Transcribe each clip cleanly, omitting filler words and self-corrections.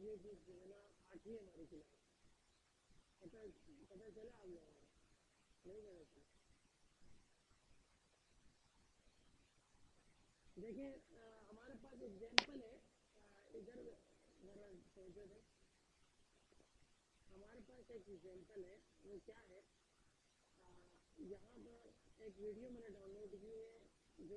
ये चीज़ जो है ना 8वीं हमारी क्लास पता पता चला आप लोगों को? नहीं पता चला। देखिए हमारे पास एग्जाम्पल है, इधर ज़रा सोचो थे। हमारे पास एक एग्जाम्पल है, वो क्या है, यहाँ पर एक वीडियो मैंने डाउनलोड की है जो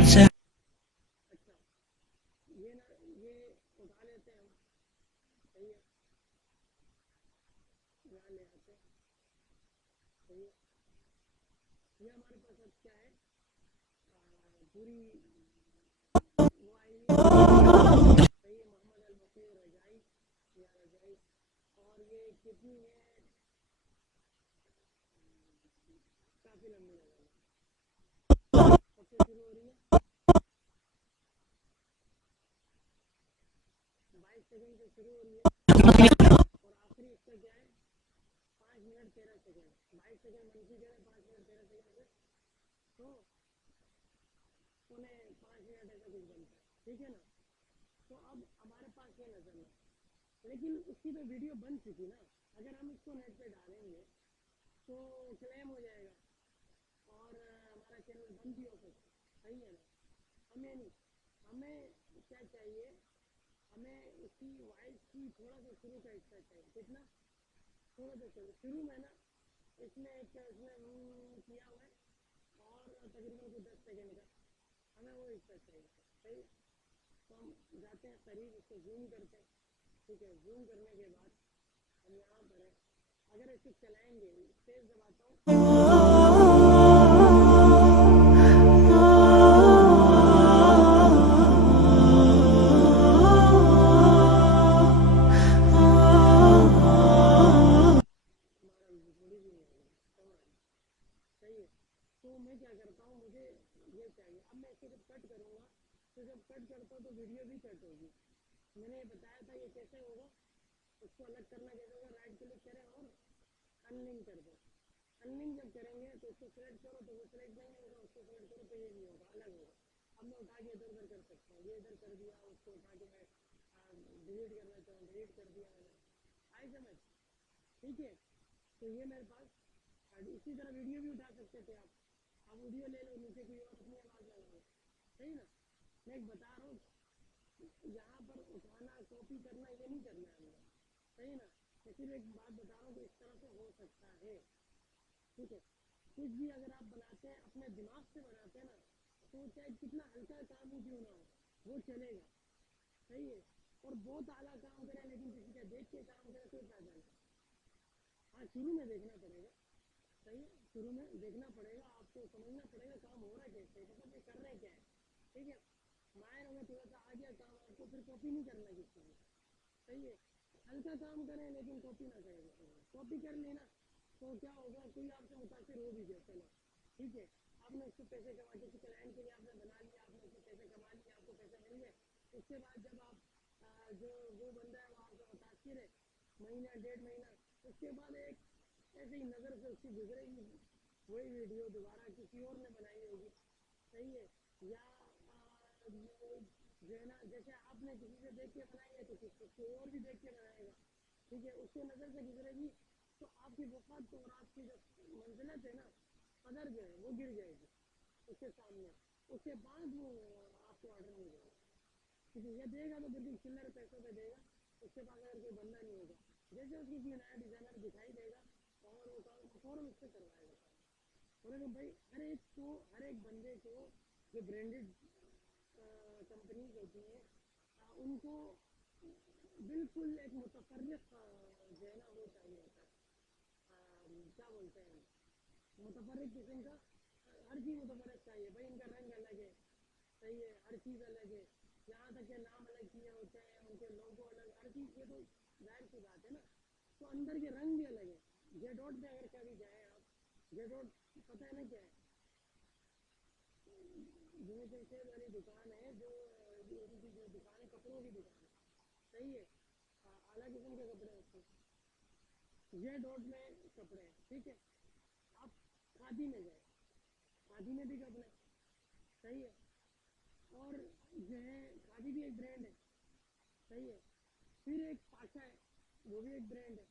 अच्छा ये ना ये उठा लेते हैं हम, सही है, यहाँ ले आते हैं, सही है। ये हमारे पास अब क्या है, पूरी वो आई हुई है, सही है, मोहम्मद अल मसीह रजाई या रजाई। और ये कितनी है, काफ़ी लंबी नज़र है, सबसे शुरू हो रही है 22 सेकंड से शुरू हो रही है और आखिरी इसका क्या है 5 मिनट 13 सेकंड, 22 सेकंड मनकी करें 5 मिनट 13 सेकंड से तो उन्हें 5 मिनट ऐसा कुछ बनता है, ठीक है ना। तो अब हमारे पास ये नज़र ना, लेकिन इसकी तो वीडियो बन चुकी ना, अगर हम इसको नेट पे डालेंगे तो क्लेम हो जाएगा और हमारा चैनल बंद भी हो सकता है, सही है ना। हमें नहीं, हमें क्या चाहिए, हमें इसकी वॉइस की थोड़ा सा शुरू का हिस्सा चाहिए, कितना थोड़ा सा शुरू में ना, इसमें एक इसमें किया हुआ है और तकरीबन कुछ 10 सेकेंड का हमें वो हिस्सा चाहिए, सही। तो हम जाते हैं करीब, इसको जूम करते हैं, ठीक है। जूम करने के बाद हम यहाँ पर है, अगर इसे चलाएंगे तेज दबाता हूँ सही है। तो मैं क्या करता हूँ, मुझे ये चाहिए, अब मैं इसे जब कट करूँगा तो जब कट करता हूँ तो वीडियो भी कट होगी। मैंने बताया था ये कैसे होगा, उसको अलग करना कैसे होगा, राइट क्लिक करें और अनलिंक कर दो। अनलिंक जब करेंगे तो इसको सेलेक्ट करो तो वो सेलेक्ट नहीं होगा, उसको सेलेक्ट करो तो ये नहीं होगा, अलग होगा। अब मैं उठा के इधर उधर कर सकता हूँ, ये इधर कर दिया, उसको उठा के मैं डिलीट करना चाहूँ डिलीट कर दिया मैंने, आई समझ, ठीक है। तो ये मेरे पास, इसी तरह वीडियो भी उठा सकते थे आप, अब वीडियो ले लो, नीचे कोई और अपनी आवाज़ लगा लो, सही ना। मैं एक बता रहा हूँ, यहाँ पर उठाना कॉपी करना ये नहीं करना है हमने, सही ना। मैं सिर्फ एक बात बता रहा हूँ कि इस तरह से हो सकता है, ठीक है। कुछ भी अगर आप बनाते हैं अपने दिमाग से बनाते हैं ना, तो चाहे कितना हल्का काम ही क्यों ना हो वो चलेगा, सही है। और बहुत आला काम करें लेकिन किसी का देख के काम करें तो फायदा नहीं। हाँ शुरू में देखना पड़ेगा, सही है, शुरू में देखना पड़ेगा, आपको समझना पड़ेगा काम हो रहा है कैसे, मतलब ये कर रहे क्या है, ठीक है। मायर होगा थोड़ा सा आ गया काम आपको, फिर कॉपी नहीं करना किसी को, सही है। हल्का काम करें लेकिन कॉपी ना करें, कॉपी कर लेना तो क्या होगा, कोई आपसे मुतासिर हो भी गया, चलो ठीक है, आपने उसको पैसे कमा, किसी क्लाइंट के लिए आपने बना लिया, आपने उससे पैसे कमा लिए, आपको पैसे मिल गए। उसके बाद जब आप जो वो बंदा है वो आपका मुतासिर है, महीना 1.5 महीना उसके बाद एक ऐसे ही नज़र से उसकी गुजरेगी वही वीडियो दोबारा किसी और ने बनाई होगी, सही है, या जो है ना जैसे आपने किसी से देख के बनाई है तो किसी और भी देख के बनाएगा, ठीक है, उसको नज़र से गुजरेगी तो आपकी वफात और आपकी जो मंजिलत है ना कदर जो है वो गिर जाएगी उसके सामने, उसके बाद वो आपको ऑर्डर नहीं देगा, ठीक है, ये देगा तो बिल्कुल चिल्लर पैसों पे देगा, उसके पास अगर कोई बंदा नहीं होगा, जैसे उसको कोई नया डिज़ाइनर दिखाई देगा और वो काम फ़ौरन उससे करवाएगा काम, और भाई हर एक बंदे को जो ब्रांडेड कंपनीज होती हैं उनको बिल्कुल एक मुतफर्रिक जो है ना वो चाहिए होता है, क्या बोलते हैं मुतफर्रिक किस्म का, हर चीज़ मुतफर्रिक चाहिए भाई, इनका रंग अलग है, सही है, हर चीज़ अलग है, यहाँ तक के नाम अलग किए होते हैं, उनके लोगो अलग, हर चीज़ ये तो जाहिर सी बात है ना, तो अंदर के रंग भी अलग है। जे डॉट पे अगर कभी जाए आप, जे डॉट पता है ना क्या है, जिमिचल सेल वाली दुकान है जो उनकी जो दुकान है कपड़ों की दुकान है, सही है, अलग किस्म के कपड़े होते हैं, जे डॉट में कपड़े हैं, ठीक है, आप खादी में जाए, खादी में भी कपड़े, सही है, और जो है खादी भी एक ब्रांड है, सही है, फिर एक पाशा है वो भी एक ब्रांड है,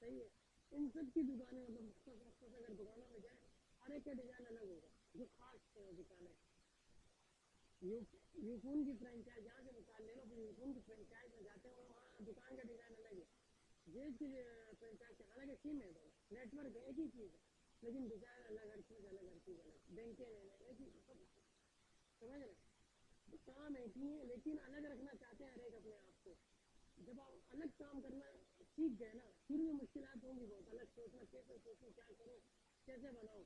सही है, इन सब की दुकानें मतलब मुख्तलिफ अगर दुकानों में जाए हर एक का डिज़ाइन अलग होगा, जो खास दुकानें यूफोन की फ्रेंचाइज यहाँ से मिसाल ले लो, फिर यूफोन की फ्रेंचाइज में जाते हो वहाँ दुकान का डिज़ाइन अलग है, जेज की फ्रेंचाइज हालांकि सेम है दोनों, नेटवर्क एक ही चीज़ है लेकिन डिज़ाइन अलग, हर चीज़ अलग, हर चीज़ अलग, बैंकें एक ही सब, समझ रहे, काम एक ही है लेकिन अलग रखना चाहते हैं हर एक अपने आप को, जब आप अलग काम करना सीख गए ना, शुरू में मुश्किलात होंगी बहुत, अलग सोचना कैसे सोचूं क्या करूं कैसे बनाऊं,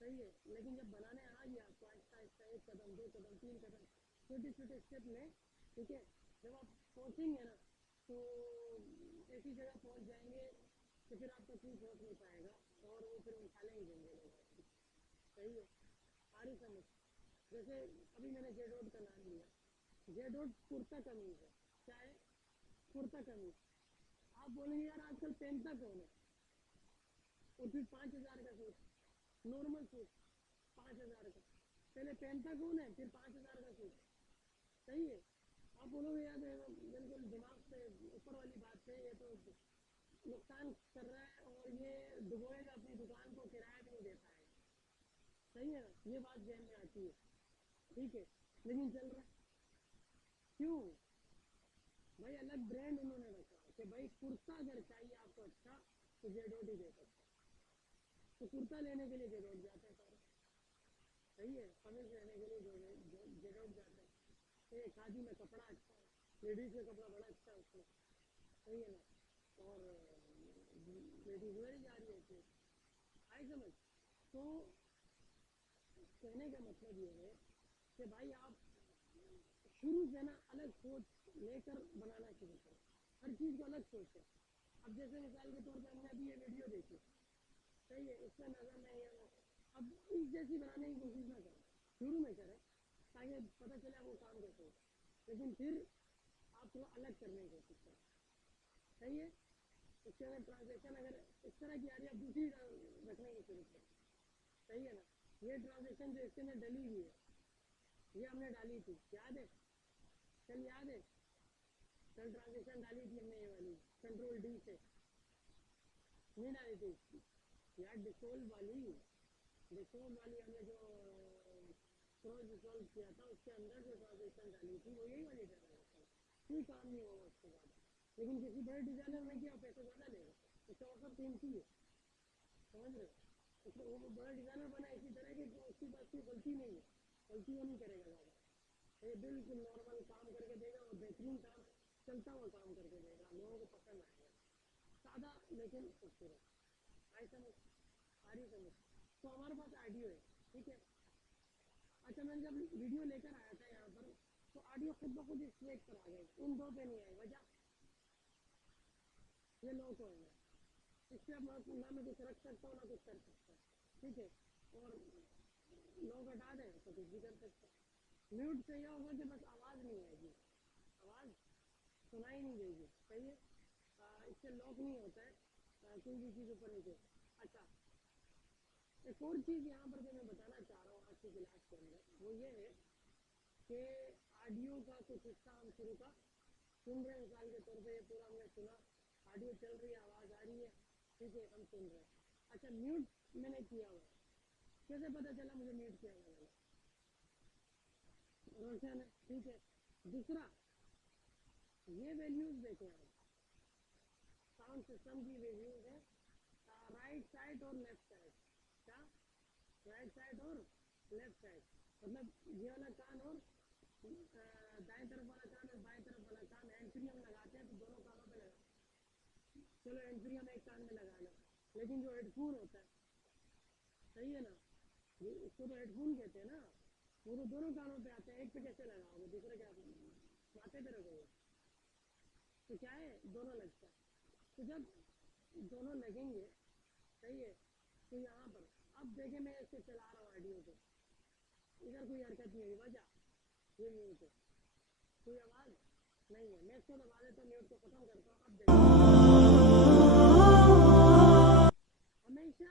सही है, लेकिन जब बनाने आ गया तो आहिस्ता आहिस्ता एक कदम दो कदम तीन कदम छोटे छोटे स्टेप लें, ठीक है, जब आप पहुँचेंगे ना तो ऐसी जगह पहुँच जाएंगे कि फिर आपका कोई पहुँच नहीं पाएगा और वो फिर मिसालें ही देंगे लोग आपकी, सही है, आ रही समझ, जैसे अभी मैंने जे डॉट का नाम लिया, जे डॉट कुर्ता कमीज है, क्या है, कुर्ता कमीज, आप बोलेंगे यार आजकल पहनता कौन है, और फिर 5,000 का सूट, नॉर्मल सूट 5,000 का, पहले पहनता कौन है फिर 5,000 का सूट, सही है, आप बोलोगे यार बिल्कुल दिमाग से ऊपर वाली बात है, ये तो नुकसान कर रहा है और ये डुबोएगा अपनी दुकान को, किराया भी नहीं दे पाएगा, सही है ना, ये बात जहन में आती है, ठीक है, लेकिन चल रहा है क्यों, भाई अलग ब्रांड उन्होंने रखा कि भाई कुर्ता अगर चाहिए आपको अच्छा तो जे डॉट ही दे सकता है, तो कुर्ता लेने के लिए जे डॉट जाते हैं सारे, सही है, कमीज लेने के लिए जे डॉट जाते हैं, तो ये खादी में कपड़ा अच्छा है, लेडीज़ में कपड़ा बड़ा अच्छा है उसमें, सही है ना, और लेडीज़ वेयर जा रही होती है, आई समझ, तो कहने का मतलब ये है कि भाई आप शुरू से ना अलग सोच लेकर बनाना शुरू करें, हर चीज़ को अलग सोचें, अब जैसे मिसाल के तौर पर हमने अभी ये वीडियो देखी, सही है, इसमें नज़र नहीं है वो, अब इस जैसी बनाने की कोशिश ना करें, शुरू में करें ताकि पता चले वो काम कैसे होगा, लेकिन फिर आप थोड़ा अलग करने की कोशिश करें, सही है, इसके अगर ट्रांजेक्शन अगर इस तरह की आ रही है आप दूसरी रखने की शुरू करें, सही है ना, ये ट्रांजेक्शन जो इसके अंदर डली हुई है ये हमने डाली थी, याद है, कल याद है, कल ट्रांजेक्शन डाली थी हमने ये वाली कंट्रोल डी से, नहीं डाली थी यार, डिसोल्व वाली हमने जो क्रॉस डिसॉल्व किया था उसके अंदर जो ट्रांजेक्शन डाली थी वो यही वाली ट्रांजेक्शन, कोई काम नहीं होगा उसके बाद, लेकिन किसी बड़े डिजाइनर में क्या पैसे ज़्यादा लेगा, उसका मतलब कीमती है, समझ रहे हो, उसमें वो बड़ा डिजाइनर बना इसी तरह के उसकी बात कोई गलती नहीं है, गलती वो नहीं करेगा ज़्यादा, ये बिल्कुल नॉर्मल काम करके देगा और बेहतरीन काम चलता हुआ काम करके देगा, लोगों को पसंद आएगा, सादा लेकिन खूबसूरत, आई समझ, आ रही समझ, तो हमारे पास ऑडियो है, ठीक है, अच्छा मैं जब वीडियो लेकर आया था यहाँ पर तो ऑडियो खुद ब खुद इस ट्रैक पर आ गई, उन दो पे नहीं आई, वजह ये लो को है, इससे अब ना मैं कुछ रख सकता हूँ ना कुछ कर सकता हूँ, ठीक है, और लोग हटा दें तो कुछ भी कर सकते हैं, म्यूट से यह होगा कि बस आवाज़ नहीं आएगी, आवाज़ सुनाई नहीं देगी, सही है, इससे लॉक नहीं होता है, कोई भी चीज़ ऊपर नीचे। अच्छा, एक और चीज़ यहाँ पर जो मैं बताना चाह रहा हूँ आज की क्लास के अंदर, वो ये है कि ऑडियो का कुछ हिस्सा हम शुरू का सुन रहे हैं। मिसाल के तौर पे ये पूरा हमने सुना, ऑडियो चल रही है, आवाज़ आ रही है, ठीक है, हम सुन रहे हैं। अच्छा, म्यूट मैंने किया हुआ है, कैसे पता चला मुझे म्यूट किया हुआ मैंने? रोशन है, ठीक है। दूसरा, ये वैल्यूज़ देखें आप, साउंड सिस्टम की वैल्यूज़ है राइट साइड और लेफ्ट साइड। क्या? राइट साइड और लेफ्ट साइड, मतलब ये वाला कान और दाएं तरफ वाला कान और बाएं तरफ वाला कान। हैंड फ्री हम लगाते हैं तो दोनों कानों पे लगा, चलो हैंड फ्री हम एक कान में लगा लो, लेकिन जो हेडफोन होता है, सही है ना, ये इसको तो हेडफोन कहते हैं ना, वो तो दोनों कानों पे आते हैं, एक पे कैसे लगाओगे? दूसरे क्या माथे पे रखोगे? तो क्या है, दोनों लगता है। तो जब दोनों लगेंगे, सही है, तो यहाँ पर अब देखें, मैं इससे चला रहा हूँ ऑडियो को, इधर कोई हरकत नहीं हुई, वजह ये म्यूट है, कोई आवाज़ नहीं है। मैं इसको दबा देता हूँ, म्यूट को ख़त्म करता हूँ। अब देखो हमेशा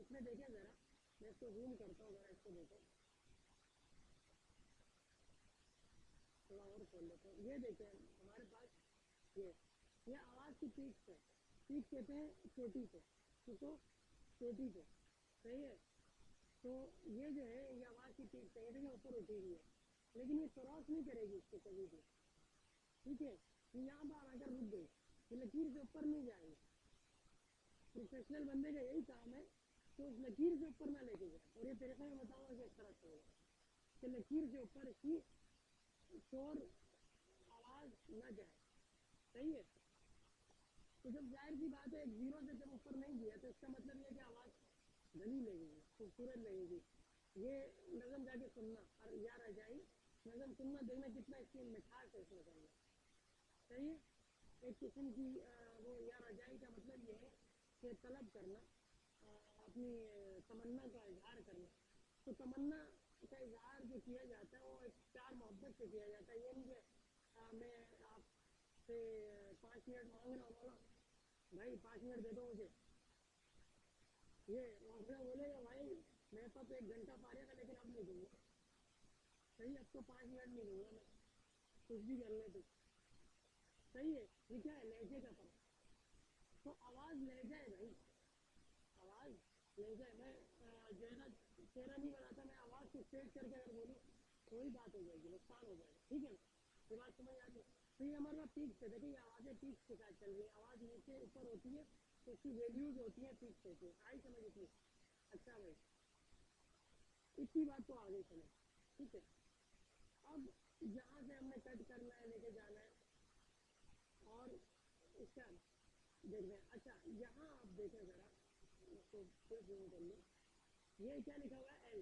इसमें देखें ज़रा, मैं इसको जूम करता हूँ, ज़रा इसको देखो, थोड़ा और खोल लेता हूँ। ये देखें हमारे पास ये आवाज़ की पीक है, पीक कहते हैं चोटी को, किसको? चोटी को, सही है। तो ये जो है, ये आवाज़ की पीक है, ये देखिए ऊपर उठी हुई है, लेकिन ये क्रॉस नहीं करेगी इसको कभी भी, ठीक है। ये यहाँ पर आकर रुक गई, ये लकीर से ऊपर नहीं जाएगी। प्रोफेशनल बंदे का यही काम है कि उस लकीर से ऊपर ना लेके जाए, और ये तरीका मैं बताऊँगा कि इस तरह से होगा कि लकीर से ऊपर इसकी शोर आवाज़ ना जाए, सही है। तो जब जाहिर सी बात है, एक जीरो से जब ऊपर नहीं दिया, तो इसका मतलब ये कि आवाज़ धनी लगेगी, खूबसूरत लगेगी। ये नज़म जाके सुनना, और या रजाई नज़म सुनना, देखना कितना इसकी मिठास है इस नज़म में, सही है। एक किस्म की वो या रजाई का मतलब ये है कि तलब करना, अपनी तमन्ना का इजहार करना। तो तमन्ना का इजहार जो किया जाता है, वो एक प्यार मोहब्बत से किया जाता है। ये नहीं कि मैं आपसे 5 मिनट मांग रहा हूँ, बोला भाई 5 मिनट दे दो मुझे, ये मांगना बोलेगा भाई मेरे पास तो 1 घंटा पा रहा था, लेकिन अब नहीं दूंगा, सही, अब तो 5 मिनट नहीं दूंगा मैं, कुछ भी कर ले तू, सही है। ये क्या है? लहजे का फर्क। तो आवाज़ लहजा है भाई, आवाज़ लहजा है। मैं चेहरा चेहरा नहीं बनाता, मैं आवाज़ को स्ट्रेट करके अगर बोलूँ तो वही बात हो जाएगी, नुकसान हो जाएगा, ठीक है ना? ये बात समझ आ रही है? तो ये हमारे पास पीक से, देखिए ये आवाज़ें पीक के साथ चल रही है, आवाज़ नीचे ऊपर होती है तो उसकी वैल्यूज़ होती हैं पीक होती है। आई समझ इतनी? अच्छा भाई, इतनी बात तो आ गई समझ, ठीक है। अब यहाँ से हमने कट करना है, लेके जाना है, और इसका देखना है। अच्छा, यहाँ आप देखें ज़रा, इसको फिर जूम कर लो, ये क्या लिखा हुआ है? एल,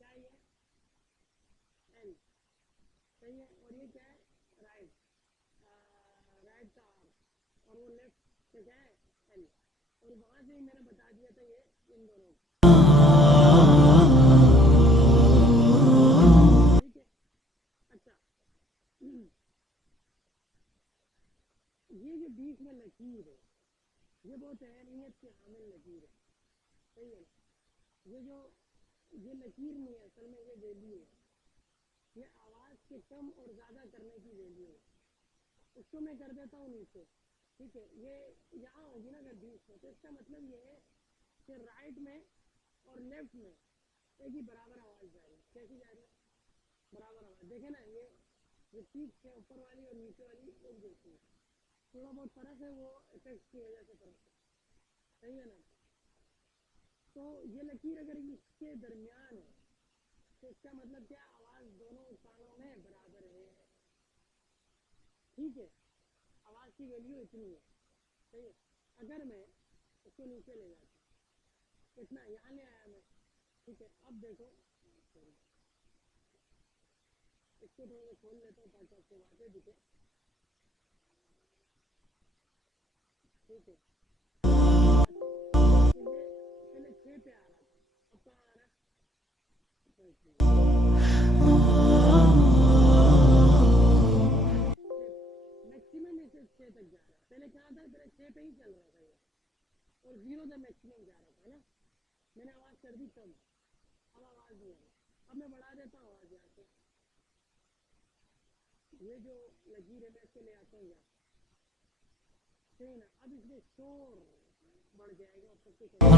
क्या ये एल, सही है। और ये क्या है? राइट, राइट का आर, और वो लेफ्ट से क्या है? एल। और वहाँ से ही मैंने बता दिया था ये इन दोनों को, ठीक है। अच्छा, ये जो बीच में लकीर है, ये बहुत अहमियत की हामिल लकीर है, सही है ना। ये जो ये लकीर नहीं है, असल में ये वैल्यू है, ये आवाज़ के कम और ज़्यादा करने की वैल्यू है। उसको मैं कर देता हूँ नीचे, ठीक है। ये यहाँ होगी ना अगर बीच में, तो इसका मतलब ये है कि राइट में और लेफ्ट में एक ही बराबर आवाज़ जा रही है। कैसी जा रही है? बराबर आवाज़। देखे ना, ये पीक है ऊपर वाली और नीचे वाली एक जैसी है, थोड़ा बहुत फ़र्क है, वो इफेक्ट की वजह से फ़र्क है, सही है ना। तो ये लकीर अगर इसके दरमियान है तो इसका मतलब क्या, आवाज़ दोनों कानों में बराबर है। ठीक है, आवाज़ की वैल्यू इतनी है, सही है। अगर मैं इसको नीचे ले जाता हूँ, इतना यहाँ ले आया मैं, ठीक है। अब देखो, इसको थोड़ा सा खोल लेता हूँ ताकि आपको वाजे दिखे। ठीक है, पहले 6 पे आ रहा था, अब कहाँ आ रहा है, मैक्सिमम इसे 6 तक जा रहा है। पहले कहाँ था, पहले 6 पे ही चल रहा था ये, और 0 से मैक्सिमम जा रहा था ना। मैंने आवाज़ कर दी कम, अब आवाज़ नहीं आ रही। अब मैं बढ़ा देता हूँ आवाज़ यहाँ से, ये जो लकीर है मैं इसको ले आता हूँ यहाँ, सही है ना। अब इसमें शोर बढ़ जाएगा और सब कुछ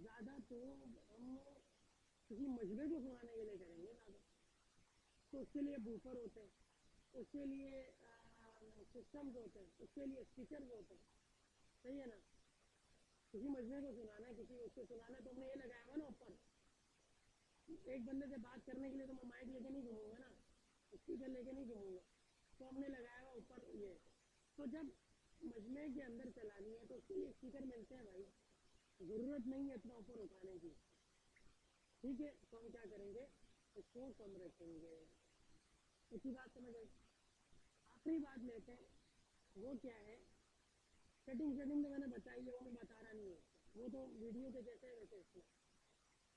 ज़्यादा तो हम किसी मजबे को सुनाने के लिए करेंगे ज़्यादा, तो उसके लिए बूफर होते हैं, उसके लिए सिस्टम्स होते हैं, उसके लिए स्पीकर होते हैं, सही है ना। किसी मजबे को सुनाना है, किसी उसको सुनाना है, तो हमने ये लगाया हुआ ना ऊपर। एक बंदे से बात करने के लिए तो मैं माइक लेके नहीं घूमूंगा ना, स्पीकर लेके नहीं घूमूंगा, तो हमने लगाया हुआ ऊपर ये। तो जब मजमे के अंदर चलानी है तो उसके लिए स्पीकर मिलते हैं भाई, ज़रूरत नहीं है इतना ऊपर उठाने की। ठीक है, तो हम क्या करेंगे, इसको कम रखेंगे। इसी बात समझ आई। आखिरी बात लेते हैं, वो क्या है, सेटिंग तो मैंने बताई है, वो मैं बता रहा नहीं है, वो तो वीडियो के जैसे है वैसे इसमें,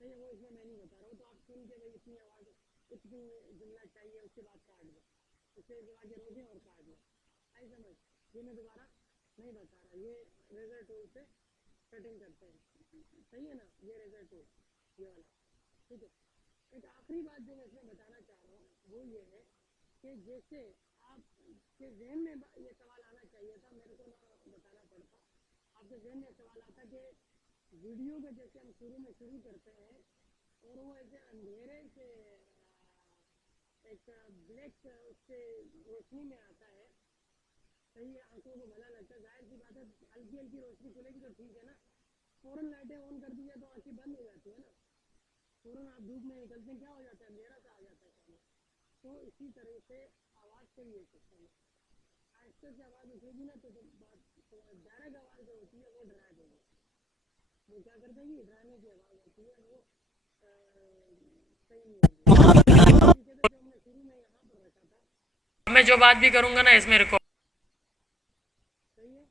सही है। वो इसमें मैं नहीं बता रहा हूँ, तो आप सुन के भाई इतनी आवाज़, इतनी जुमला चाहिए, उसके बाद काट दो, उससे आगे रोकें और काट दो, आई समझ। ये मैं दोबारा नहीं बता रहा, ये रेजर टूल से सेटिंग करते हैं, सही है ना। ये रेजर टूल ये वाला, ठीक है। एक आखिरी बात जो मैं इसमें बताना चाह रहा हूँ वो ये है कि जैसे आपके जहन में ये सवाल आना चाहिए था, मेरे को ना बताना पड़ता, आपके जहन में सवाल आता कि वीडियो का जैसे हम शुरू में शुरू करते हैं और वो ऐसे अंधेरे से एक ब्लैक उससे रोशनी में आता है, सही है। आंखों को भला लगता है, जाहिर सी बात है, हल्की हल्की रोशनी खुलेगी तो ठीक है ना। फ़ौरन लाइटें ऑन कर दी जाए तो आंखें बंद हो जाती है ना, फ़ौरन आप धूप में निकलते हैं क्या हो जाता है, अंधेरा सा आ जाता है सामने। तो इसी तरह से आवाज़ का भी एक सिस्टम है, आहिस्ते से आवाज़ उठेगी ना तो जब बात डायरेक्ट आवाज़ जो होती है वो डरा देगी, वो क्या कर देगी, डराने की आवाज़ होती है, वो सही नहीं होगी। तरीके से जो हमने शुरू में यहाँ पर रखा था, मैं जो बात भी करूँगा ना इसमें रिकॉर्ड, सही है,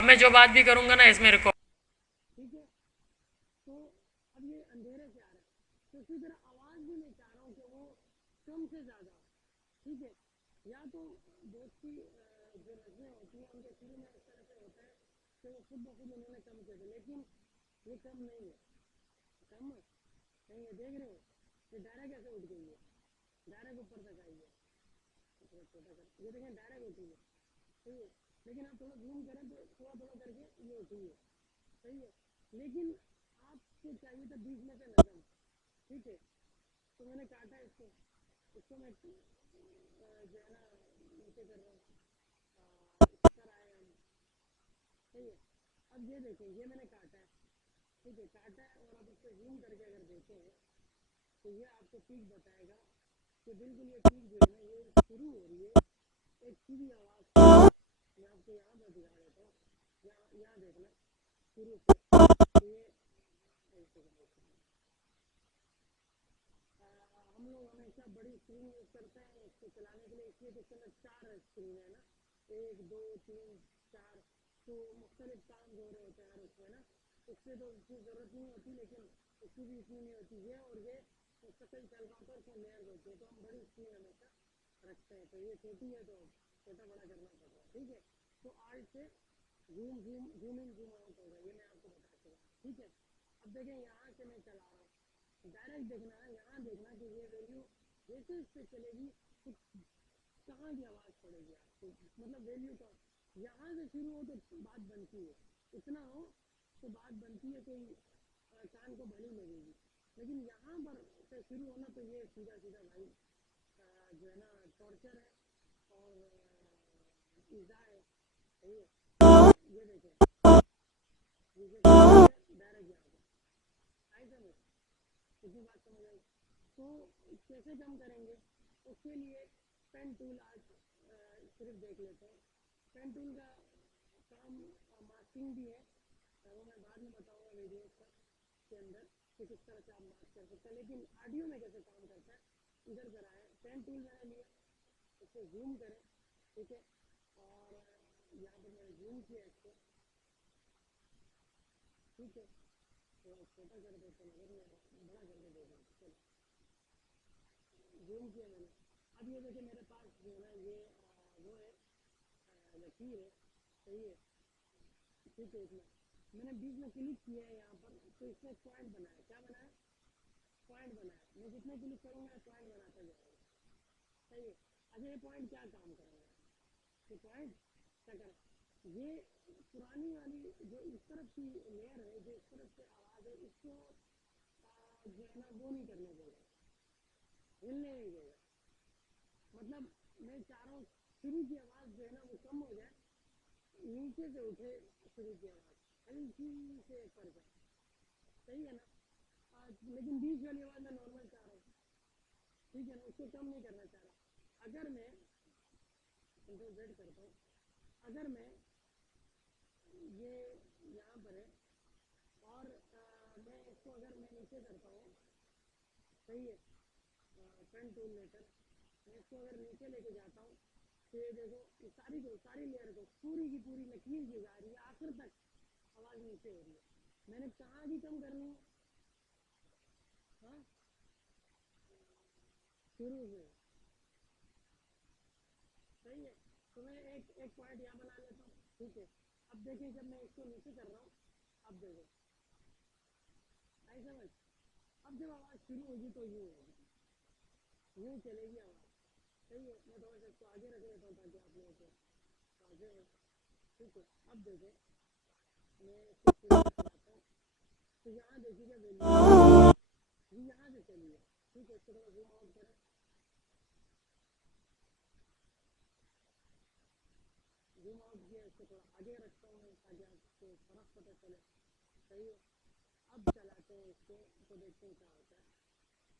मैं जो बात भी करूँगा ना इसमें रिकॉर्ड, ठीक है। तो अब ये अंधेरे से आ रहा है, तो इसी तरह आवाज़ भी मैं चाह रहा हूँ कि वो कम से ज़्यादा, ठीक है। या तो बहुत सी जो नज़में होती हैं उनके शुरू में इस तरह से होता है कि वो खुद ब खुद उन्होंने कम कर दिया, लेकिन ये कम नहीं है, कम नहीं है, देख रहे हो ये डायरेक्ट कैसे उठ गई है, डायरेक्ट ऊपर तक आई है, थोड़ा छोटा कर ये देखें डायरेक्ट उठी है, सही है। लेकिन आप थोड़ा जूम करें तो थोड़ा थोड़ा करके ये उठी है, सही है। लेकिन आपको चाहिए था बीच में से नज़म, ठीक है। तो मैंने काटा इसको, इसको मैं जो है ना नीचे कर रहा हूँ, इस पर आए हम, सही है। अब ये देखें, ये मैंने काटा है, ठीक है, काटा है, और अब इसको जूम करके अगर देखें तो ये आपको पीक बताएगा कि बिल्कुल ये पीक जो है ना ये शुरू हो रही है एक सीधी आवाज़, मैं आपको यहाँ पर दिखा देता हूँ, यहाँ देखना शुरू से, ये हम लोग हमेशा बड़ी स्क्रीन यूज़ करते हैं इसको चलाने के लिए, इसलिए कि इसके अंदर 4 स्क्रीन है ना, 1 2 3 4, तो मुख्तलिफ काम हो रहे होते हैं हर उसमें ना, उससे तो इतनी ज़रूरत नहीं होती, लेकिन उसकी भी इतनी नहीं होती है, और ये मुस्तकिल चल रहा होता है, उसमें लेयर्स होती है, तो हम बड़ी स्क्रीन हमेशा रखते हैं। तो ये छोटी है तो छोटा बड़ा करना पड़ता है, ठीक है। तो आर्ट से zoom zoom zoom in zoom out होगा, ये मैं आपको बता चुका, ठीक है। अब देखें यहाँ से मैं चला रहा हूँ, डायरेक्ट देखना है, यहाँ देखना कि ये वैल्यू जैसे इस पर चलेगी तो कहाँ की आवाज़ पड़ेगी आपको, मतलब वैल्यू का यहाँ से शुरू हो तो बात बनती है, इतना हो तो बात बनती है कोई कान को भली लगेगी, लेकिन यहाँ पर से शुरू होना तो ये सीधा सीधा भाई जो है ना टॉर्चर है और ईजा है, सही है। ये देखें, ये डायरेक्ट यहाँ पर आई समझ, इतनी बात समझ आई। तो कैसे कम करेंगे, उसके लिए पेन टूल आज सिर्फ देख लेते हैं। पेन टूल का काम मास्किंग भी है, वो मैं बाद में बताऊंगा वीडियोस का के अंदर कि किस तरह से आप मास्क कर सकते हैं, लेकिन ऑडियो में कैसे काम करता है इधर जरा है। पेन टूल मैंने लिया, इसको जूम करें, ठीक है, और यहाँ पर मैंने जूम किया इसको, ठीक है, थोड़ा छोटा कर देते हैं, नजर में बड़ा करके दे दें, चलो जूम किया मैंने। अब ये देखिए मेरे पास जो है ना ये वो है लकीर है, सही है, ठीक है। इसमें मैंने बीच में क्लिक किया है यहाँ पर, तो इसने पॉइंट बनाया, क्या बनाया, पॉइंट बनाया। मैं जितने क्लिक करूँगा पॉइंट बनाता जाएगा, सही है। अच्छा ये पॉइंट क्या काम करेंगे, ये पॉइंट क्या करें, ये पुरानी वाली जो इस तरफ की लेयर है, जो इस तरफ से आवाज़ है, इसको जो है ना वो नहीं करने देगा, हिलने नहीं देगा। मतलब मैं चाह रहा हूँ शुरू की आवाज़ जो है ना वो कम हो जाए, नीचे से उठे शुरू की आवाज़, हल्की से ऊपर जाए, सही है ना। लेकिन बीच वाली आवाज़ मैं नॉर्मल चाह रहा हूँ, ठीक है ना, उसको कम नहीं करना चाह रहा। अगर मैं कंट्रोल Z करता हूँ, अगर मैं ये यहाँ पर है और मैं इसको अगर मैं नीचे करता हूँ, सही है, पेन टूल लेकर मैं इसको अगर नीचे लेके जाता हूँ, तो ये देखो ये सारी लेयर को पूरी की पूरी लकीर की जा रही है, आखिर तक आवाज़ नीचे हो रही है। मैंने कहाँ की कम करनी है, हाँ शुरू से, सही है। तो मैं एक पॉइंट यहाँ बना लेता हूँ, ठीक है। अब देखिए जब मैं इसको नीचे कर रहा हूँ, अब देखो आई समझ, अब जब आवाज़ शुरू होगी तो यूँ होगी, यूँ चलेगी आवाज़, सही है। मैं थोड़ा सा इसको आगे रख लेता हूँ ताकि आप लोगों को आगे हो, ठीक है। अब देखो मैं इसको शुरू में लाता हूँ, तो यहाँ देखिएगा वैल्यू ये यहाँ से चली है, ठीक है। इसको थोड़ा जूम आउट करें, जूम आउट किया, इसको थोड़ा आगे रखता हूँ मैं ताकि आपको फर्क पता चले, सही है। अब चलाते हैं इसको तो देखते हैं क्या होता है।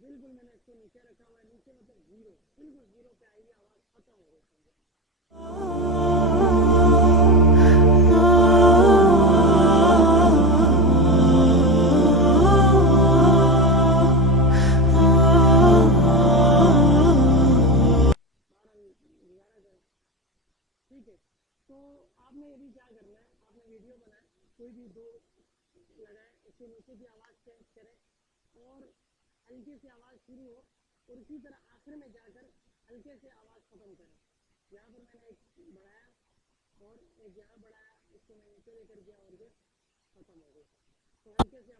बिल्कुल मैंने इसको नीचे रखा हुआ है, नीचे मतलब जीरो, बिल्कुल जीरो पे आएगी आवाज़, खत्म हो गई समझो। ठीक है, तो आपने अभी क्या करना है, आपने वीडियो बनाए, कोई भी दो लगाए, उसके नीचे की आवाज़ चेंज करें और हल्के से आवाज़ शुरू हो और इसी तरह आखिर में जाकर हल्के से आवाज़ ख़त्म करें। यहाँ पर मैंने एक बढ़ाया और एक यहाँ बढ़ाया, इसको मैं नीचे लेकर गया और ये ख़त्म हो गई। तो हल्के से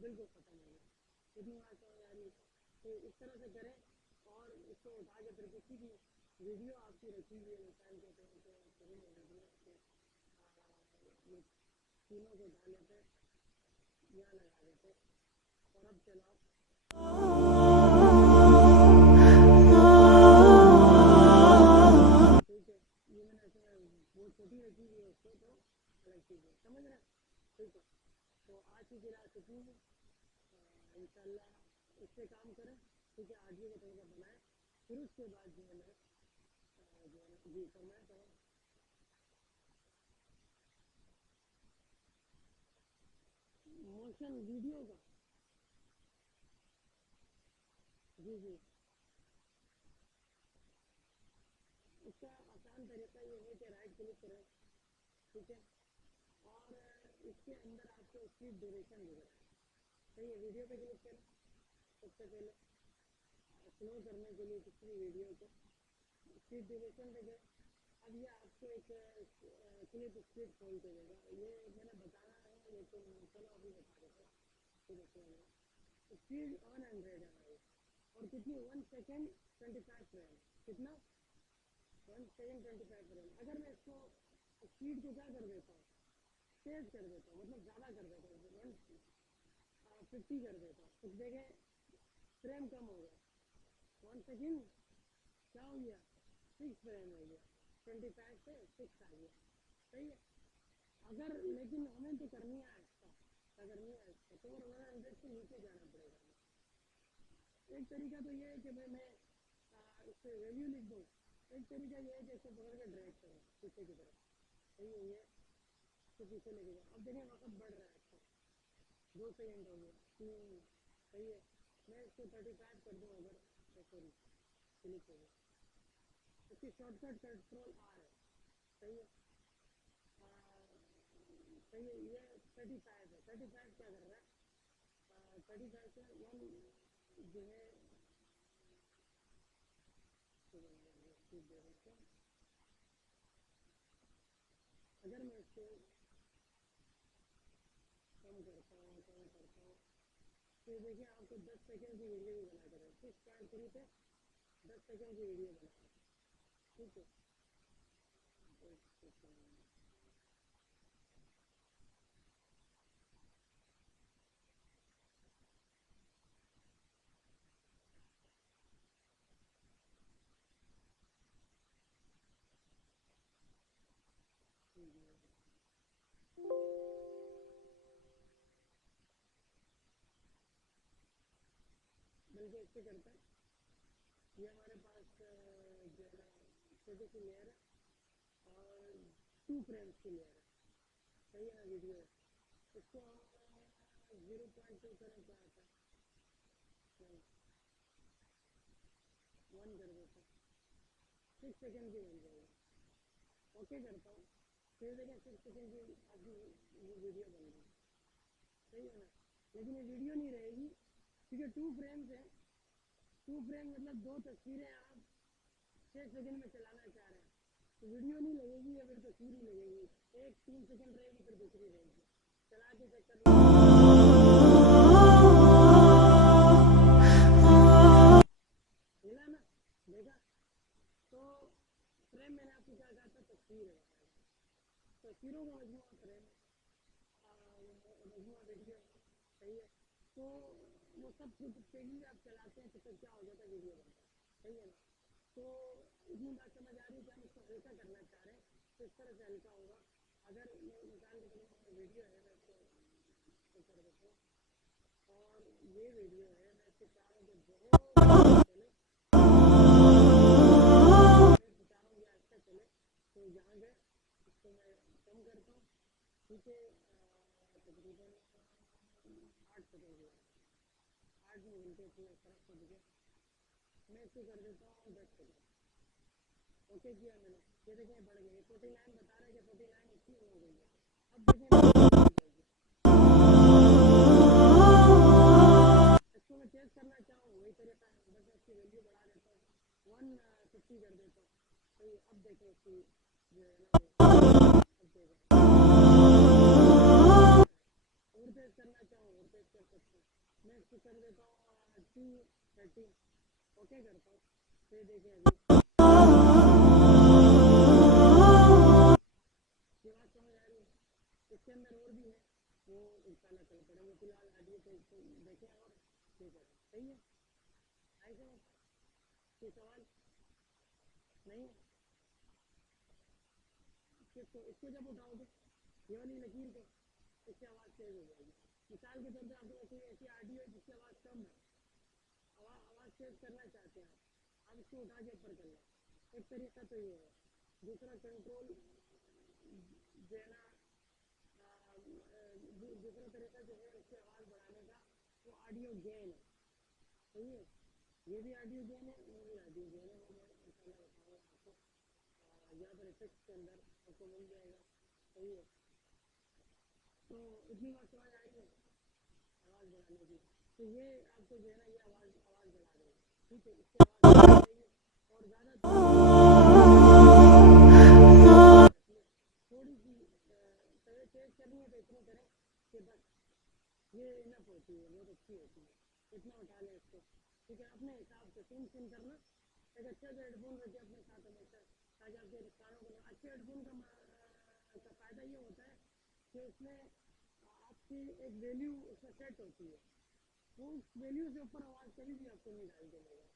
बिल्कुल खत्म हो गया, इतनी बात समझ आ रही है। तो इस तरह से करें और इसको उठा के फिर किसी की वीडियो आपकी रखी हुई है मिसाइल के तौर पे शुरू में वीडियो के ये तीनों को उठा लेते हैं, यहाँ लगा देते हैं और अब चलाओ, ठीक है। ये मैंने ऐसे वो छोटी रखी हुई है उसको तो अलग चीज़ है, समझ रहे हैं, ठीक है। तो आज की क्लास इतनी है, इंशाल्लाह इस पे काम करें, ठीक है। आगे का थोड़ा सा बनाएं, फिर उसके बाद जो है ना जो है ना जी फरमाएं फरमाएं। मोशन वीडियो का, जी जी, इसका आसान तरीका ये है कि राइट क्लिक करें, ठीक है। और इसके अंदर आपको इसकी ड्यूरेशन दिख रहा है, सही है। वीडियो पे क्लिक करें सबसे पहले स्लो करने के लिए किसी वीडियो को, इसकी ड्यूरेशन देखें। अब ये आपको एक क्लिप स्पीड खोल के देगा, ये मैंने बताना है लेकिन चलो अभी बता देता हूँ। ठीक है, स्पीड 100 है भाई, और कितनी 1 सेकेंड 25 फ्रेम, कितना 1 सेकेंड 25 फ्रेम। अगर मैं इसको स्पीड को क्या कर देता हूँ, तेज कर देता हूँ, मतलब ज़्यादा कर देता हूँ, 150 कर देता हूँ, तो देखें फ्रेम कम हो गया, 1 सेकेंड क्या हो गया 6 फ्रेम हो गया, 25 से 6 आ गया, सही है। अगर लेकिन हमें तो करनी है आहिस्ता, क्या करनी है आहिस्ता, तो 100 से नीचे जाना पड़ेगा। एक तरीका तो ये है कि मैं इस पर वैल्यू लिख दूँ, एक तरीका ये है कि इसको पकड़ के ड्रैग करूँ पीछे की तरफ, सही है, ये तो पीछे लेके जाओ। अब देखें वक्त बढ़ रहा है, अच्छा 2 सेकेंड हो गया, 3, सही है। मैं इसको 35 कर दूँ अगर, सॉरी क्लिक हो गया, इसकी शॉर्टकट कंट्रोल आर है, सही है। सही है, ये 35 है, 35 क्या कर रहा है, 35 से 1 जो है अगर मैं इसको कम करता हूँ तो देखिए आपको 10 सेकेंड की वीडियो भी बना कर 6.3 पे 10 सेकेंड की वीडियो बना, ठीक है। बल्कि इससे करता है, ये हमारे पास जो है ना छोटी सी लेयर है और 2 फ्रेम्स की लेयर है, सही है ना। वीडियो है, इसको हम 0.2 करें, क्या आता है 1 कर देता है, 6 सेकेंड की बन जाएगी, ओके करता हूँ, फिर देखें 6 सेकेंड की आपकी वीडियो बन रही है, सही है ना। लेकिन ये वीडियो नहीं रहेगी क्योंकि 2 फ्रेम्स है, 2 फ्रेम मतलब 2 तस्वीरें आप 6 सेकेंड में चलाना चाह रहे हैं, तो वीडियो नहीं लगेगी या फिर तस्वीर ही लगेगी, एक 3 सेकेंड रहेगी फिर दूसरी रहेगी, चला के चेक कर मिला ना, देखा। तो फ्रेम मैंने आपको क्या कहा था, तस्वीर है, तस्वीरों का मजमुआ फ्रेम, मजमुआ वीडियो, सही है। तो वो सब कुछ पेगी आप चलाते हैं तो फिर क्या हो जाता है, वीडियो बनता है, सही है ना। तो इतनी बात समझ आ रही है कि हम इसको हल्का करना चाह रहे हैं, तो इस तरह से हल्का होगा। अगर मैं मिसाल के तौर पर वीडियो है, मैं इसको कर देता हूँ, और ये वीडियो है, मैं इसको चाह रहा हूँ कि बहुत चले, मैं चाह रहा हूँ ये अच्छा चले, तो यहाँ गए इसको मैं कम करता हूँ, ठीक है, तकरीबन 8 सेकेंड की 8 में घंटे इतना फर्क पड़ गया, मैं इसको कर देता हूँ 10 सेकेंड, ओके किया मैंने, ये देखें बढ़ गई, 49 बता रहा है कि 49 इतनी हो गई है। अब देखें इसको मैं चेक करना चाहूँ वही तरीका है, बस इसकी वैल्यू बढ़ा देता हूँ, 150 कर देता हूँ, तो अब देखें इसकी जो है ना, अब देखें और तेज करना चाहूँ और तेज कर सकता हूँ, मैं इसको कर देता हूँ 230, ओके करता हूँ, फिर देखें अभी ये बात समझ आ रही है। इसके अंदर और भी है, वो इंशाल्लाह कल पढ़ेंगे, फिलहाल ऑडियो पे देखें और ये करें, सही है। आई समझ, कोई सवाल नहीं है, इसको जब उठाओगे ये वाली लकीर को, इससे आवाज़ तेज हो जाएगी। मिसाल के तौर पर आपके पास कोई ऐसी ऑडियो है जिसकी आवाज़ कम है, आवाज़ तेज करना चाहते हैं आप इसको उठा के ऊपर कर लो, एक तरीका तो ये है। दूसरा कंट्रोल जो है ना, दूसरा तरीका जो है इसकी आवाज़ बढ़ाने का, वो ऑडियो गेन है, सही है। ये भी ऑडियो गेन है, वो भी ऑडियो गेन है, वो मैं इंशाल्लाह बताऊँगा आपको, यहाँ पर इफेक्ट्स के अंदर आपको मिल जाएगा, सही है। तो इतनी बात समझ आ रही है आवाज़ बढ़ाने की। तो ये आपको जो है ना ये आवाज़ आवाज़ बढ़ा देगी, ठीक है, इससे आवाज़ बढ़ जाएगी और ज़्यादा थोड़ी सी तेज़ करनी है तो इतनी करें कि बस ये इनफ होती है, बहुत अच्छी होती है, इतना उठा लें इसको, ठीक है। अपने हिसाब से सुन करना, एक अच्छा सा हेडफोन रखें अपने साथ हमेशा, ताकि आपके कानों को अच्छे हेडफोन का फ़ायदा ये होता है कि उसमें आपकी एक वैल्यू उसमें सेट होती है, वो उस वैल्यू से ऊपर आवाज़ कभी भी आपको नहीं डाल के देगा।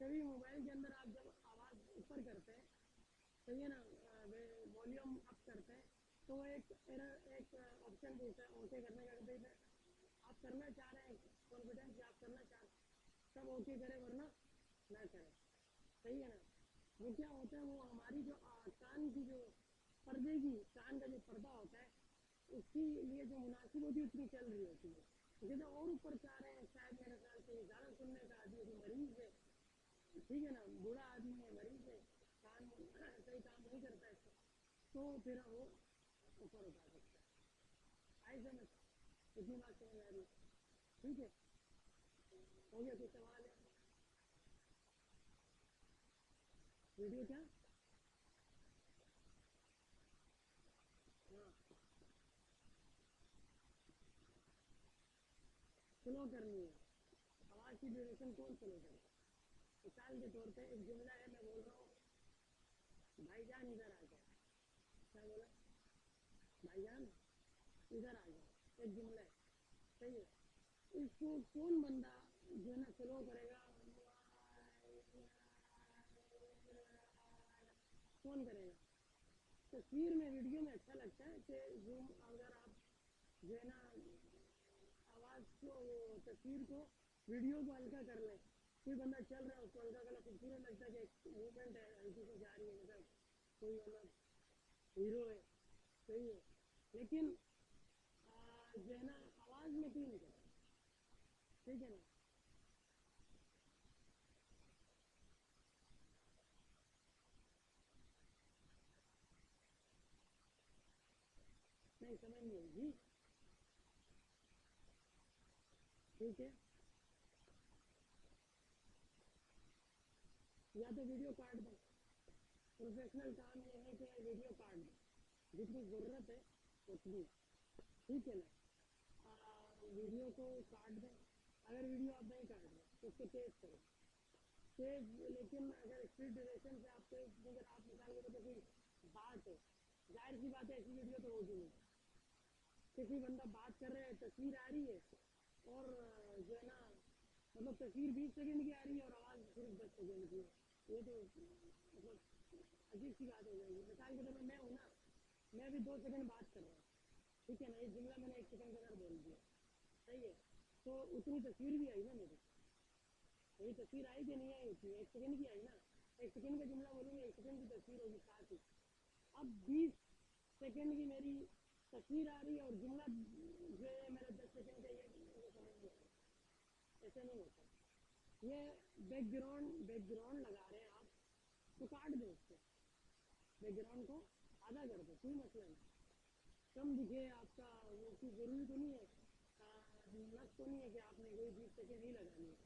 कभी मोबाइल के अंदर आप जब आवाज़ ऊपर करते हैं, सही है ना, वॉल्यूम अप करते हैं, तो वो एक ऑप्शन पूछता है ओके करने का, भाई आप करना चाह रहे हैं कॉन्फिडेंस आप करना चाह रहे हैं तब ओके करें, वरना ना करें, सही है ना। वो क्या होता है, वो हमारी जो कान की जो पर्दे की कान का जो पर्दा होता है उसके लिए जो मुनासिब होती है उतनी चल रही होती है, जैसे और ऊपर चाह रहे हैं शायद मेरे ख्याल से ज़्यादा सुनने का आदमी जो मरीज़ है, ठीक है ना, बूढ़ा आदमी है, मरीज़ है, कान सही काम नहीं करता है, तो फिर वो ऊपर उठा सकता है। आई समझ, इतनी बात समझ आ रही है, ठीक है। हो गया, कोई सवाल है? वीडियो क्या? हाँ, स्लो करनी है। आवाज़ की ड्यूरेशन कौन स्लो करे? मिसाल के तौर पे एक जुमला है, मैं बोल रहा हूँ भाईजान इधर आ जाओ, क्या बोला? भाईजान इधर आ जाओ, एक जुमला है, सही है। इसको कौन बंदा जो है ना स्लो करेगा? कौन करेगा? तस्वीर में वीडियो में अच्छा लगता है कि जूम, अगर आप जो है ना आवाज़ को तस्वीर को वीडियो को हल्का कर लें, कोई बंदा चल रहा है उसको हल्का करना खूबसूरत लगता है कि मूवमेंट है हल्की सी जा रही है, मतलब कोई मतलब हीरो है, सही है। लेकिन जो है ना आवाज़ में क्यों नहीं करता, ठीक है ना। नहीं समझ नहीं होगी, ठीक है। या तो वीडियो काट दें, प्रोफेशनल काम ये है कि वीडियो काट दें, जितनी ज़रूरत है उतनी, ठीक है ना। वीडियो को काट दें, अगर वीडियो आप नहीं काट रहे तो उसको तेज़ करें, तेज़, लेकिन अगर स्पीड ड्यूरेशन से आप तेज़, अगर आप मिसाल के तौर पर कोई बात है, जाहिर सी बात है ऐसी वीडियो तो होगी नहीं, किसी बंदा बात कर रहे हैं तस्वीर आ रही है और जो है ना मतलब तस्वीर 20 सेकंड की आ रही है और आवाज़ सिर्फ 10 सेकंड की है, ये तो मतलब अजीब सी बात हो जाएगी। मिसाल के तौर पर मैं हूँ ना, मैं भी 2 सेकंड बात कर रहा हूँ, ठीक है ना, एक जुमला मैंने 1 सेकंड के अंदर बोल दिया, सही है, तो उतनी तस्वीर भी आई ना मेरी, वही तस्वीर आई कि नहीं आई, उतनी 1 सेकंड की आई ना, 1 सेकंड का जुमला बोलूँगा, 1 सेकंड की तस्वीर होगी साथ ही। अब 20 सेकंड की मेरी तस्वीर आ रही है और जुमला जो है मेरा 10 सेकंड का, ये मुझे समझ नहीं आ रहा, ऐसे नहीं होता। ये बैकग्राउंड बैकग्राउंड लगा रहे हैं आप, तो काट दें उसको, बैकग्राउंड को आधा कर दो, कोई मसला नहीं, कम दिखे आपका, वो कोई ज़रूरी तो नहीं है, नस तो नहीं है कि आपने कोई 20 सेकंड ही लगानी है।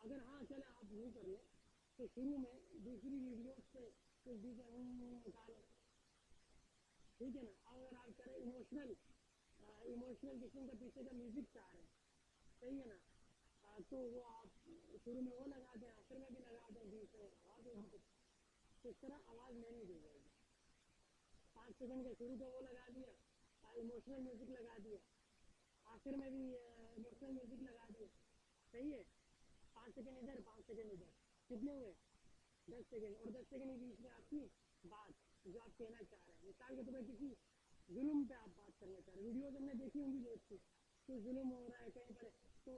अगर हाँ चले आप यूँ कर लें तो शुरू में दूसरी वीडियो से कुछ बीच में उठा लें, ठीक है ना। अगर आप करें इमोशनल इमोशनल किस्म का पीछे का म्यूज़िक चाह रहे हैं, सही है ना, तो वो आप शुरू में वो लगा दें, आखिर में भी लगा दें, बीच में आवाज़ होगी, तो इस तरह आवाज़ नहीं दी जाएगी। 5 सेकंड का शुरू का वो लगा दिया, इमोशनल म्यूज़िक लगा दिया, आखिर में भी इमोशनल म्यूज़िक लगा दिया, सही है। 5 सेकंड इधर, 5 सेकंड इधर, कितने हुए? 10 सेकंड, और 10 सेकंड के बीच में आपकी बात जो आप कहना चाह रहे हैं, मिसाल के तौर पर किसी जुल्म पे आप बात करना चाह रहे हैं, वीडियोज हमने देखी होंगी बहुत सी, कोई जुल्म हो रहा है कहीं पर, तो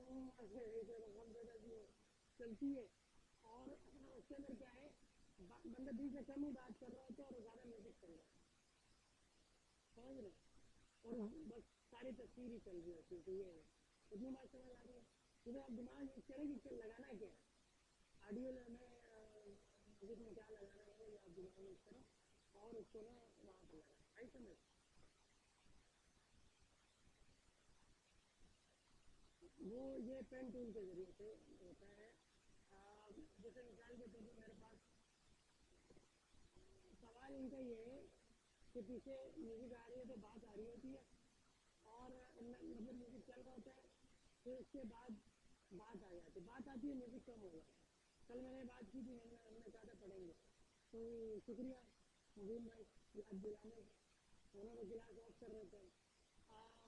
चलती है, और उसके अंदर क्या है, बंदा दिल से कम ही बात कर रहा होता है और ज़्यादा म्यूजिक चल रहा है, समझ रहे, और बस सारी तस्वीर ही चल रही होती है, तो ये है, इतनी बात समझ आ रही है। तो आप दिमाग यूज करें कि लगाना क्या है, ऑडियो में म्यूजिक में क्या लगाना है, ये आप दिमाग यूज करें और उसको ना वहाँ पर लगाएं, आई समझ। वो ये पेन टूल के ज़रिए से होता है। जैसे मिसाल के तौर पर मेरे पास सवाल इनका ये है कि पीछे म्यूज़िक आ रही है तो बात आ रही होती है और मतलब म्यूज़िक चल रहा होता है, फिर उसके बाद बात आ जाती है, बात आती है म्यूज़िक कम हो जाता है। कल मैंने बात की थी, हमने कहा था पढ़ेंगे, तो शुक्रिया मुबीन भाई याद दिलाने, उन्होंने गिलास ऑफ कर रहे थे।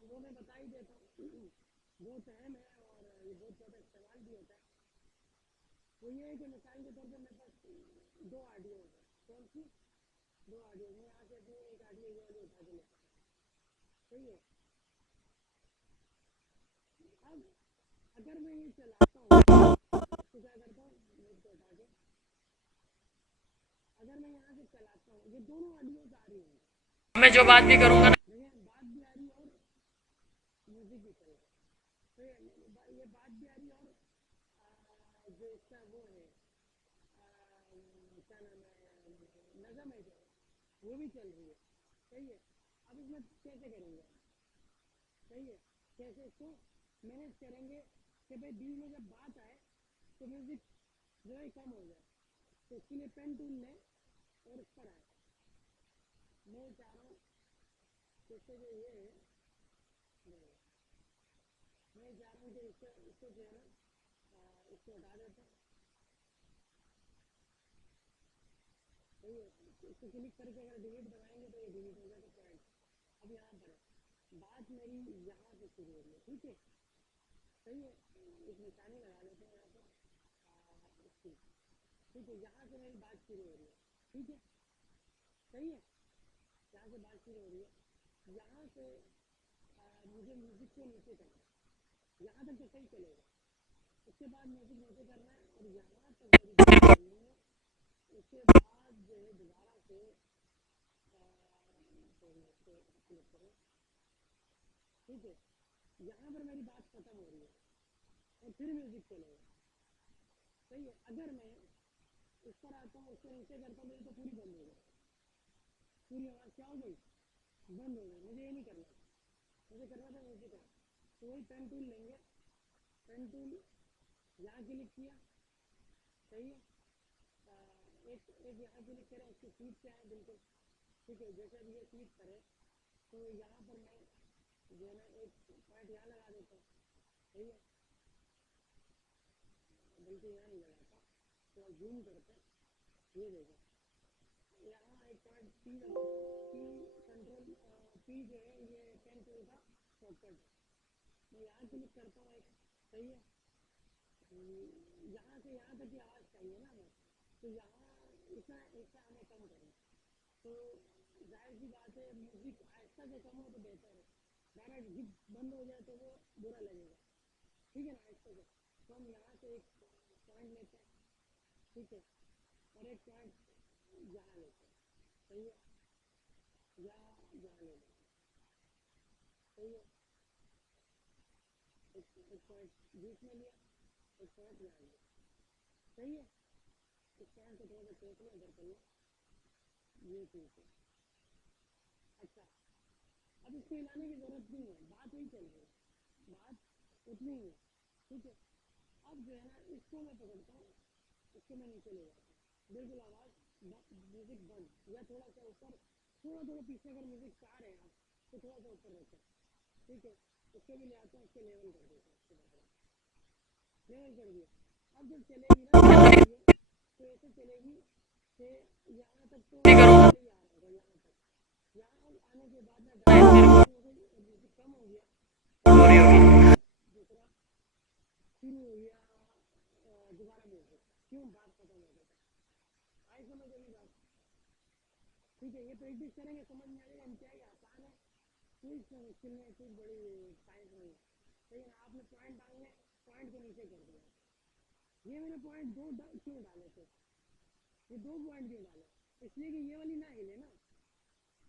वो मैं बता ही देता हूँ बहुत अहम है और ये बहुत ज़्यादा इस्तेमाल भी होता है। वो ये है कि मिसाल के तौर पर मेरे पास दो ऑडियो है, कौन सी दो ऑडियो, मैं यहाँ से अपनी एक ऑडियो ये वाली उठा के लेता हूँ, सही है। अब अगर मैं ये चलाता हूँ तो क्या करता हूँ, म्यूट को उठा के, अगर मैं यहाँ से चलाता हूँ ये दोनों ऑडियो आ रही हैं, मैं जो बात भी करूँगा ना देखिए बात भी आ रही है और म्यूजिक भी चल रहा है, तो ये बात भी आ रही है और जो इसका वो है क्या नाम है नज़म है जो वो भी चल रही है, सही है। अब इसमें कैसे करेंगे, सही है, कैसे इसको मैनेज करेंगे कि भाई बीच में जब बात आए तो म्यूजिक जो है कम हो जाए, तो इसके लिए पेन टूल लें और इस पर आए। मैं चाह रहा हूँ जैसे जो ये है, मैं चाह रहा हूँ कि इसको जो है ना इसको हटा देते हैं, सही है। इसको क्लिक करके अगर डिलीट दबाएंगे तो ये डिलीट हो जाएगा पॉइंट। अब यहाँ पर है बात मेरी यहाँ से शुरू हो रही है, ठीक है, सही है। एक निशानी लगा लेते हैं यहाँ पर इसकी, ठीक है, यहाँ से मेरी बात शुरू हो रही है, ठीक है, सही है, यहाँ से बात शुरू हो रही है, यहाँ से मुझे म्यूजिक को नीचे करना है, यहाँ तक तो सही चलेगा, उसके बाद म्यूजिक नीचे करना है और यहाँ तक मेरी बात करनी है, उसके बाद जो है दोबारा से क्लिक करें, ठीक है, यहाँ पर मेरी बात खत्म हो रही है और फिर म्यूजिक चलेगा, सही है। अगर मैं इस पर आता हूँ उसको नीचे करता हूँ तो पूरी बंद हो गई, पूरी आवाज़ क्या हो गई, बंद हो गई, मुझे ये नहीं करना था, मुझे करना था म्यूजिक का, तो वही पेन टूल लेंगे, पेन टूल यहाँ क्लिक किया, सही है, एक एक यहाँ क्लिक करें, उसकी सीट पे आए बिल्कुल, ठीक है, जैसे अब ये सीट पर है तो यहाँ पर मैं जो है ना एक पॉइंट यहाँ लगा देता हूँ, सही है, बल्कि यहाँ नहीं लगाता, थोड़ा जूम करते हैं, ये देखो यहाँ एक पॉइंट पी लगाता हूँ, पी कंट्रोल पी जो है ये पेन टूल का शॉर्टकट है, मैं यहाँ क्लिक करता हूँ एक, सही है, यहाँ से यहाँ तक की आवाज़ चाहिए ना हमें, तो यहाँ इतना ऐसा हमें कम करना, तो जाहिर सी बात है म्यूजिक आहिस्ता से कम हो तो बेहतर है, डायरेक्ट हिट बंद हो जाए तो वो बुरा लगेगा, ठीक है ना, आहिस्ता से। तो हम यहाँ से एक पॉइंट लेते हैं, ठीक है, और एक पॉइंट यहाँ लेते हैं, सही है, या यहाँ ले लेते हैं, सही है, एक पॉइंट बीच में लिया, एक पॉइंट यहाँ लिया, सही है, इस पॉइंट को थोड़ा सा चेक लिया इधर कर लो, ये ठीक है। अच्छा, अब इसको हिलाने की ज़रूरत नहीं है, बात वही चल रही है, बात उतनी ही है, ठीक है। अब जो है ना इसको मैं पकड़ता हूँ, इसको मैं नीचे ले जाता हूँ, बिल्कुल आवाज़ म्यूज़िक बंद या थोड़ा सा ऊपर, थोड़ा पीछे अगर म्यूज़िक चाह रहे हैं आप तो थोड़ा सा ऊपर रखें, ठीक है, इसको भी ले आता हूँ, इसको लेवल कर देता हूँ, इसको बराबर लेवल कर दिया। अब जब चलेगी ना तो ऐसे चलेगी कि यहाँ तक तो सही आ रहा होगा, यहाँ तक, यहाँ आने के बाद ना डायरेक्ट हो गई और म्यूज़िक कम हो गया, दूसरा शुरू हो गया, दोबारा म्यूज़िक, क्यों बात खत्म हो गई, आई समझ अभी बात, ठीक है, ये प्रैक्टिस करेंगे समझ में आ जाएगा, हम क्या ये आसान है, कोई मुश्किल नहीं, कोई बड़ी साइंस नहीं है, सही है ना। आपने पॉइंट डालने, पॉइंट को नीचे कर दिया, ये मैंने पॉइंट क्यों डाले थे, ये दो पॉइंट क्यों डाले, इसलिए कि ये वाली ना हिले ना,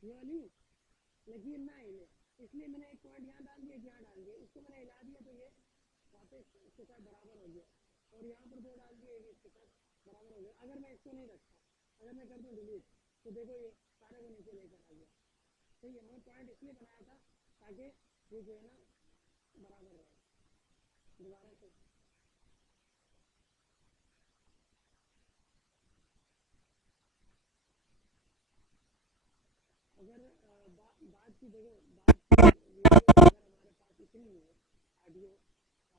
ये वाली लकीर ना हिले, इसलिए मैंने एक पॉइंट यहाँ डाल दिया, यहाँ डाल दिया, इसको मैंने हिला दिया तो ये वापस इसके साथ बराबर हो गया, और यहाँ पर दो डाल दिए इसके साथ बराबर हो गया। अगर मैं इसको नहीं रखता, अगर मैं कर दूँ डिलीट तो देखो ये सारे को नीचे लेकर आ गया, सही है। मैं पॉइंट इसलिए बनाया था ताकि ये जो है ना बराबर रहे, दोबारा से अगर बात की देखो बात की वीडियो अगर हमारे पास इतनी है ऑडियो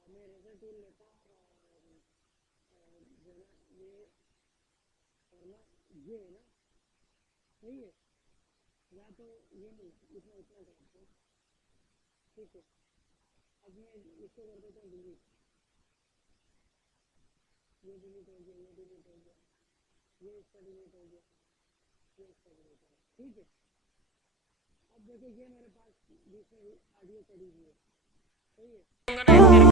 मैं रेजर टूल लेता हूँ और जो है ना ये और ना ये है ना सही है या तो ये नहीं इतना इतना करते हैं ठीक है। अब मैं इसको कर देता हूँ डिलीट ये डिलीट हो गया ये डिलीट हो गया ये इसका डिलीट हो गया ये इसका डिलीट हो गया ठीक है। अब देखो ये मेरे पास बीच में ऑडियो पड़ी हुई है सही है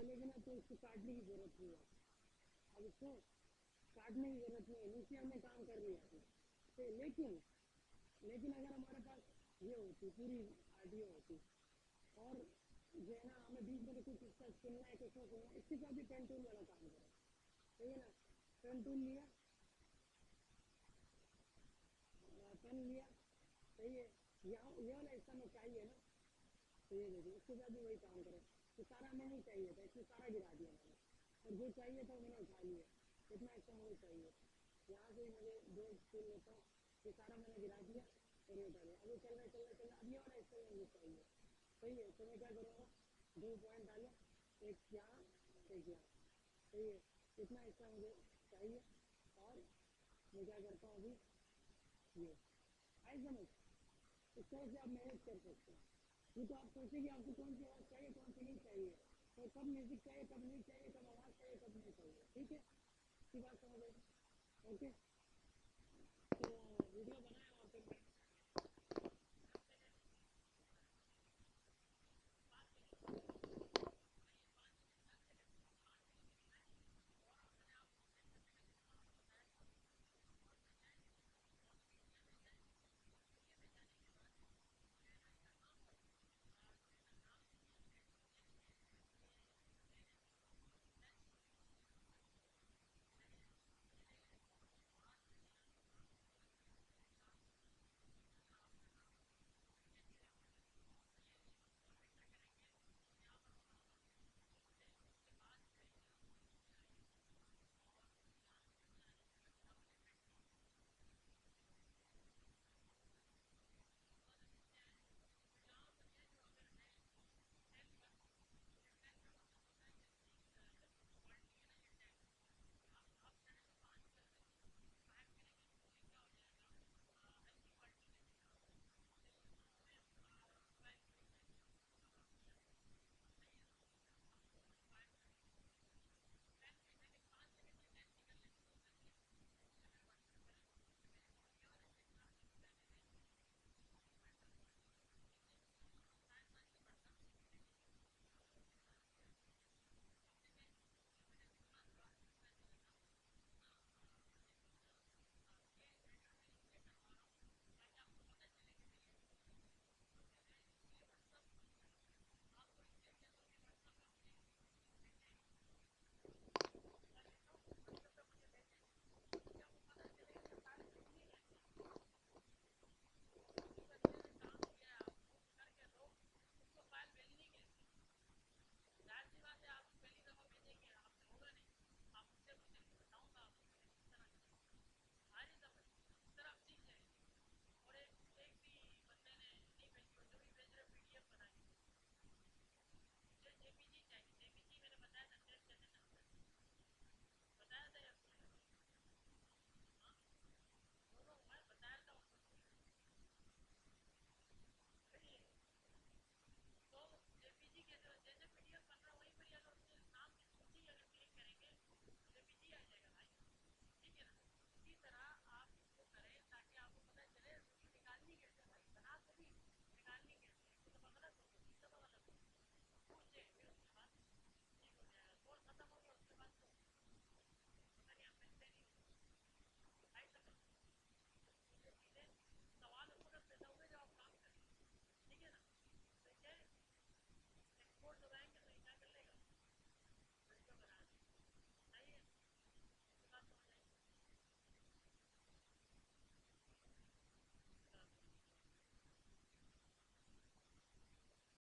लेकिन ना तो इसको काटने की जरूरत नहीं है अब इसको काटने की जरूरत नहीं है नीचे हमने काम कर लिया तो लेकिन लेकिन अगर हमारे पास ये होती पूरी ऑडियो होती और जो है ना हमें बीच में तो कुछ इसका सुनना है कुछ ना सुनना है इसके साथ भी पेन टूल वाला काम करें सही है ना पेन टूल लिया पेन लिया सही है यहाँ ये वाला हिस्सा में चाहिए ना तो ये देखिए इसके साथ भी वही काम करें तो सारा हमें नहीं चाहिए था इसमें सारा गिरा दिया मैंने और जो चाहिए था मैंने उठा लिया इतना हिस्सा मुझे चाहिए यहाँ से मुझे दो टूल लेता हूँ ये सारा मैंने गिरा दिया और ये उठा लिया अब ये चल रहा अब ये वाला हिस्सा मुझे चाहिए सही है तो मैं क्या करूँगा दो पॉइंट डाले एक यहाँ एक यहाँ सही है इतना हिस्सा मुझे चाहिए और मैं क्या करता हूँ अभी ये आई समझ इस तरह से आप मैनेज कर सकते हैं ये तो आप सोचें कि आपको कौन सी आवाज़ चाहिए कौन सी नहीं चाहिए और कब म्यूजिक चाहिए कब नहीं चाहिए कब आवाज़ चाहिए कब नहीं चाहिए ठीक है इसकी बात समझ आई ओके तो वीडियो बना